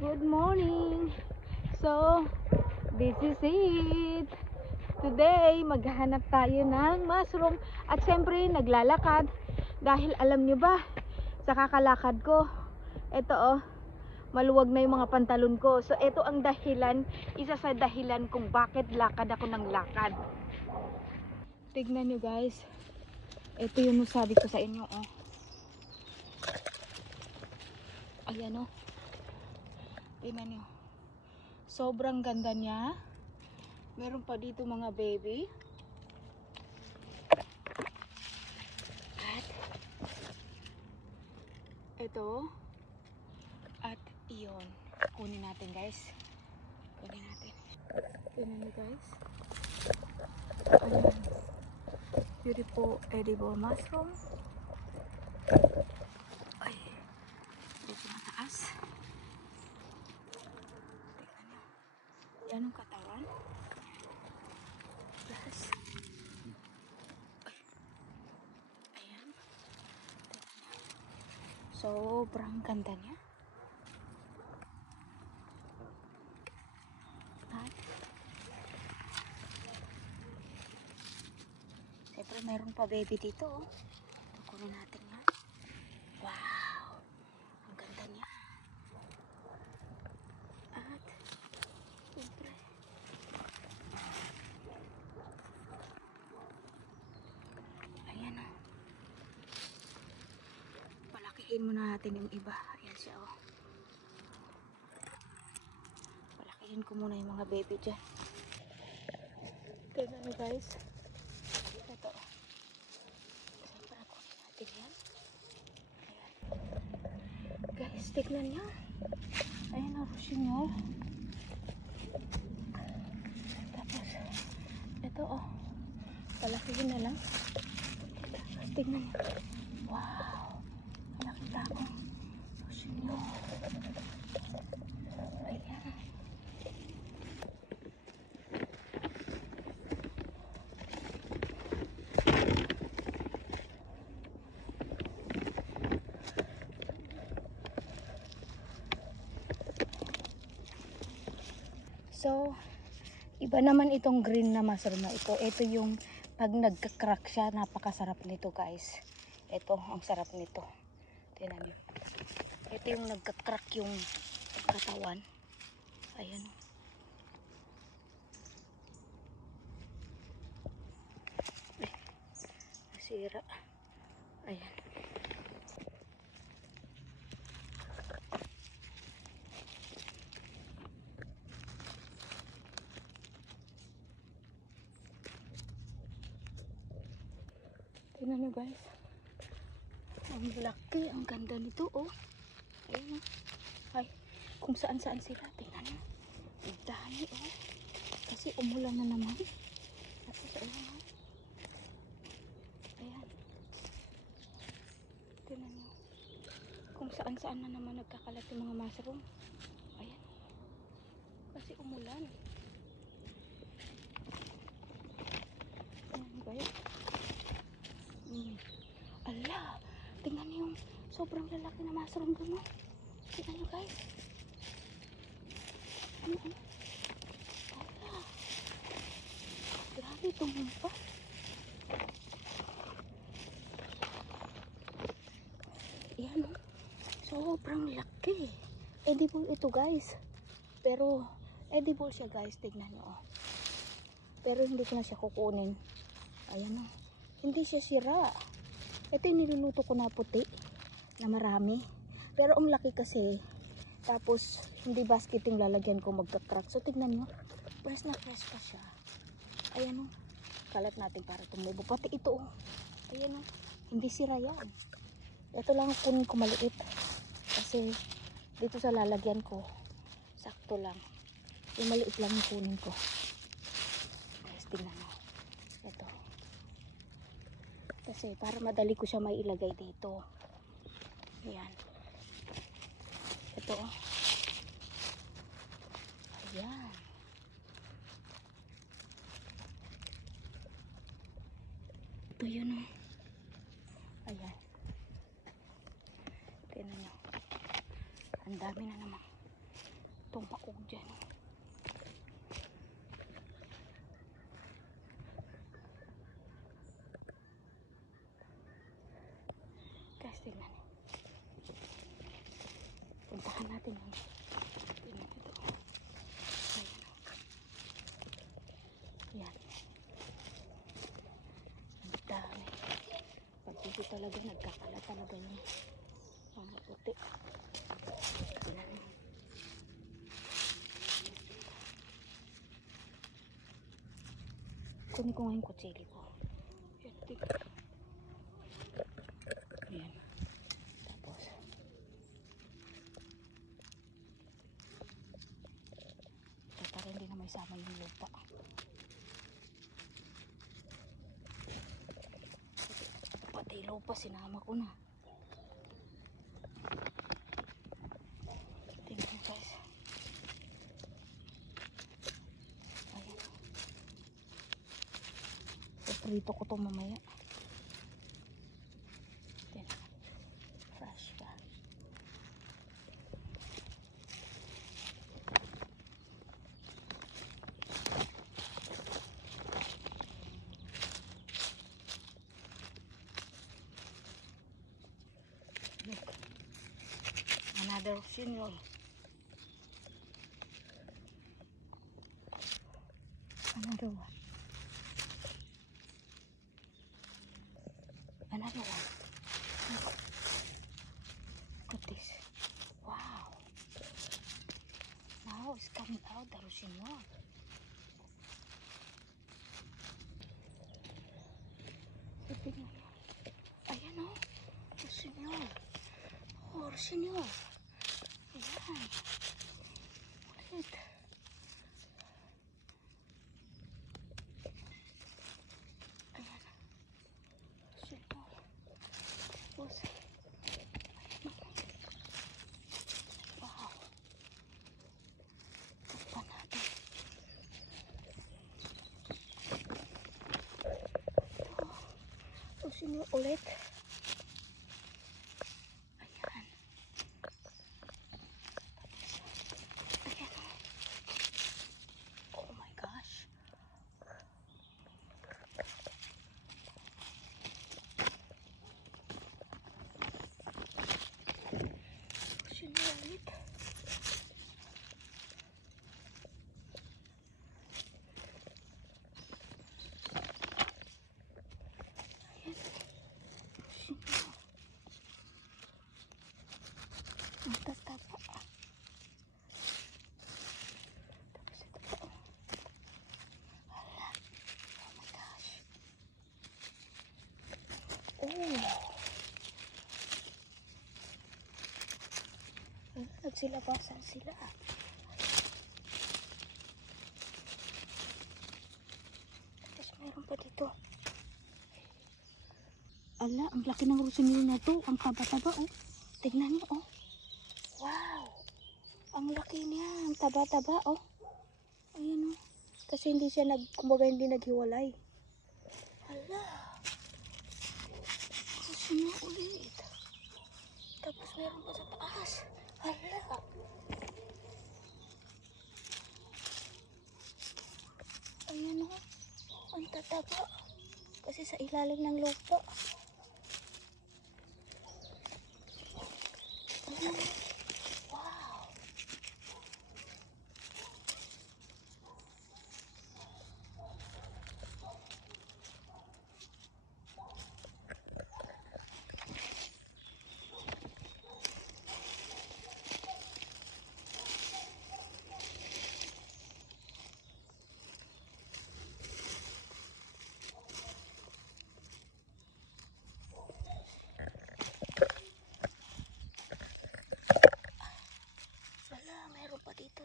Good morning. So, this is it. Today, maghahanap tayo ng mushroom. At syempre, naglalakad. Dahil alam nyo ba, sa kakalakad ko, ito maluwag na yung mga pantalon ko. So, ito ang dahilan, isa sa dahilan kung bakit lakad ako ng lakad. Tignan nyo guys. Ito yung sabi ko sa inyo, Ayan tignan nyo. Sobrang ganda niya. Meron pa dito mga baby. At ito. At iyon. Kunin natin guys. Kunin natin. Tignan nyo guys. Ayan. Beautiful edible mushroom. Ay. Medyo mataas. Tignan nyo. Yan ang katawan. Plus. Ayan. Sobrang ganda niya. At siyempre mayroon pa baby dito. Kukunin natin yan. Wow! Ang ganda niya. At siyempre ayan palakihin muna natin yung iba. Ayan siya palakihin ko muna yung mga baby dyan. Tignan nyo guys. Ito. Siyempre kunin natin yan. Ayan. Guys, tignan nyo. Ayan ang rusyo nyo. Tapos ito palakihin na lang. Tapos tignan nyo. Wow! Nakita ko. Rusyo nyo. Ayan. So, iba naman itong green na mushroom na ito. Ito yung pag nagka-crack siya, napakasarap nito guys. Ito, ang sarap nito. Tingnan niyo. Ito yung nagka-crack yung katawan. Ayan. Nasira. Ayan. Tingnan nyo guys. Ang laki, ang ganda nito Ayan Ay, kung saan sila. Tingnan nyo. Ang dami Kasi umulan na naman. Tapos ayan Ayan. Tingnan nyo. Kung saan na naman nagkakalat yung mga mushroom. Ayan. Kasi umulan. Ayan guys. Ala, tingnan niyo yung sobrang lalaki na mushroom doon Tingnan niyo guys. Ala, grabe tumumpa. Yan sobrang laki. Edible ito guys. Pero edible siya guys, tignan niyo Pero hindi ko na siya kukunin. Ayan hindi siya sira. Ito yung niluluto ko na puti na marami. Pero ang laki kasi. Tapos hindi basketing lalagyan ko magka-crack. So tignan nyo. Fresh na fresh pa siya. Ayan Kalat natin para tumubo. Pati ito Ayan hindi sira yan. Ito lang kunin ko maliit. Kasi dito sa lalagyan ko sakto lang. Yung maliit lang yung kunin ko. Guys, tignan nyo. Ito. Kasi para madali ko siya may ilagay dito. Ayan. Ito Ayan. Ito yun Ayan. Tingnan nyo. Ang dami na naman. tumaog dyan. Guys, tingnan. Puntahan natin yung tingnan ito. Ayan. Yan. Ang dami. Pag dito talaga nagkakalat talaga yung mga puti. Tingnan. Kunin ko nga yung kutsili ko. Yan, tingnan. Ayan. Tapos ito para hindi na may sama yung lupa. Pati lupa sinama ko na. Tingnan guys. Ayan. Prito ko to mamaya. Tingnan. Fresh pa. Look. Another senior. Another one. Another one. Look. Look at this. Wow. Now it's coming out the Rossignol. Tingnan nyo. Ayan o. Rossignol. Oh, Rossignol. Ayan. Ulit. Ayan. Rossignol. Tapos. Wow. Takpan natin. Rossignol ulit. Ayan. Ayan. Oh my gosh. Rossignol ulit. Ang tataba. Tapos ito pa. Hala. Oh my gosh. Oh. Nagsilabasan sila. Tapos mayroon pa dito. Ala, ang laki ng Rossignol na to. Ang taba-taba oh. Tignan niyo oh. Wow. Ang laki niya. Ang taba-taba oh. Ayan oh. Kasi hindi siya kumbaga hindi naghiwalay. Hala. Rossignol ulit. Tapos meron pa sa taas. Hala. Ayan oh. Ang tataba. Kasi sa ilalim ng lupa. Ayan. Wow.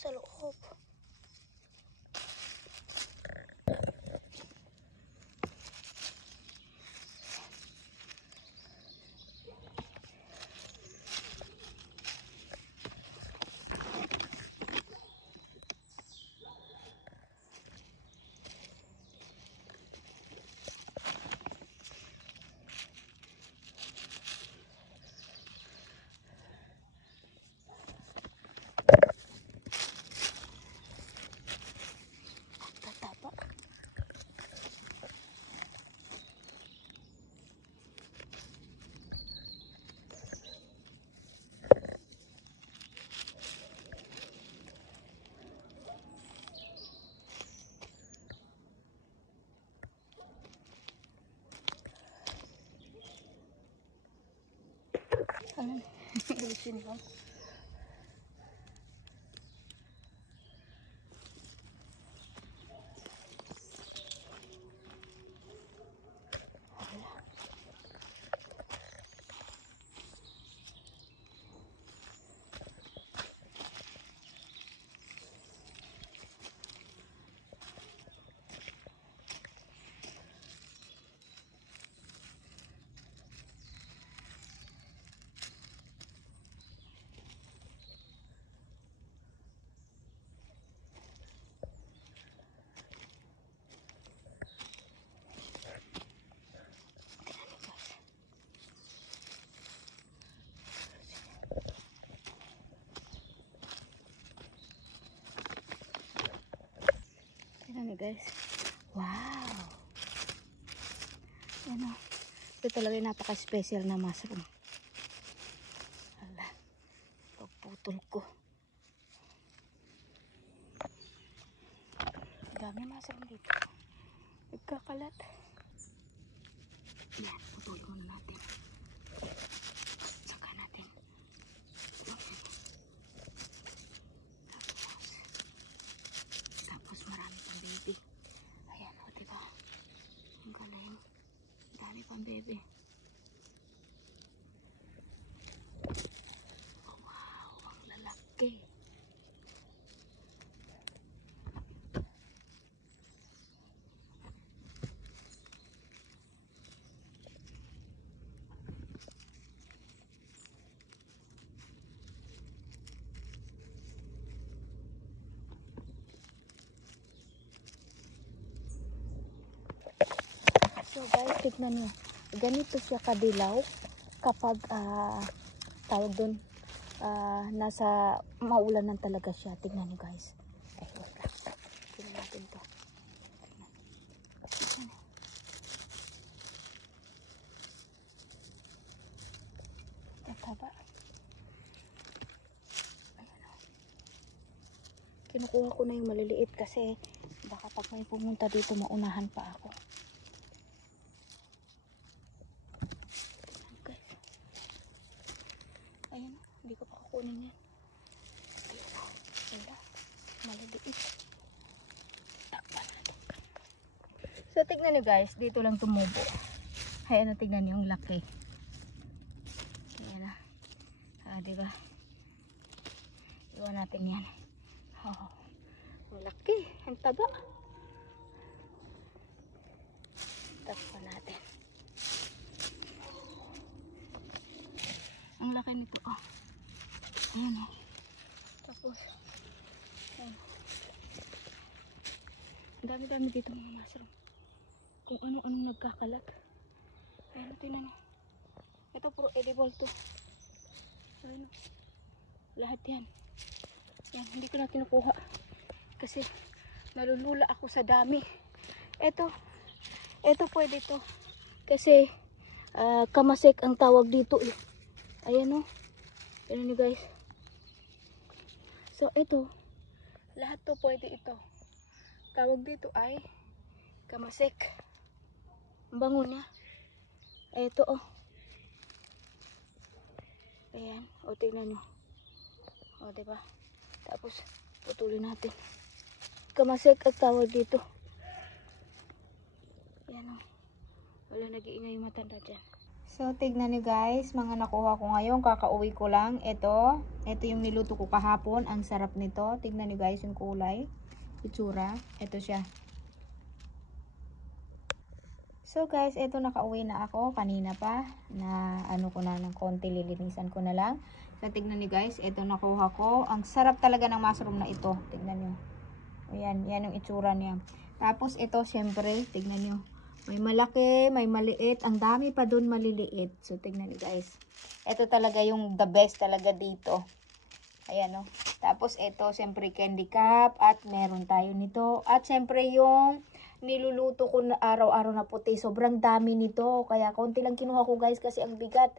Sa loob. Ayan. Bilisin lang. Tignan niyo guys. Wow! Yan o. Ito talaga yung napaka-special na mushroom. Hala. Pagputol ko. Dami mushroom dito. Nagkakalat. Yan. Putulin muna natin. Saka natin. Tapos marami pang baby. Ayan o, diba? Ang galing. Dami pang baby. Oh, wow, ang lalaki. So guys, tignan nyo. Ganito siya kadilaw kapag tawag dun, nasa maulanan talaga siya. Tignan nyo guys. Ay, wait lang. Tignan natin to. Tignan. Tataba. Ayan o. Kinukuha ko na yung maliliit kasi baka pag may pumunta dito maunahan pa ako. Ayan, hindi ko pa kukunin yan. Ayan o. Wala. Maliliit. Takpan natin. So, tignan nyo guys. Dito lang tumubo. Ayan o, tignan nyo yung laki. Ayan o. Diba? Iwan natin yan. Oh, malaki. Ang taba. Takpan natin. Ang laki nito. Oh. Ayan o. Tapos, ayan. Ang dami-dami dito mga mushroom. Kung ano-anong nagkakalat. Ayan o, tingnan nyo. Ito puro edible to. Ayan o. Lahat yan. Yan, hindi ko na kinukuha. Kasi nalulula ako sa dami. Ito pwede to. Kasi kamasek ang tawag dito eh. Ayan o. Ayan nyo guys. So ito, lahat to pwede ito. Tawag dito ay kamasek. Ang bango niya. Ito o. Ayan. O tingnan nyo. O diba? Tapos putulin natin. Kamasek ang tawag dito. Ayan o. Wala, nag-iingay yung matanda dyan. So, tignan nyo guys, mga nakuha ko ngayon, kakauwi ko lang. Ito yung niluto ko kahapon. Ang sarap nito. Tignan nyo guys yung kulay, itsura. Ito siya. So guys, ito nakauwi na ako kanina pa. Na ano ko na ng konti, lilinisan ko na lang. So, tignan nyo guys, ito nakuha ko. Ang sarap talaga ng mushroom na ito. Tignan nyo. Ayan, yan yung itsura niya. Tapos ito, syempre, tignan nyo. May malaki, may maliit. Ang dami pa dun maliliit. So, tignan nyo guys. Ito talaga yung the best talaga dito. Ayan o. Tapos ito, syempre candy cup. At meron tayo nito. At syempre yung niluluto ko na araw-araw na puti. Sobrang dami nito. Kaya konti lang kinuha ko guys kasi ang bigat.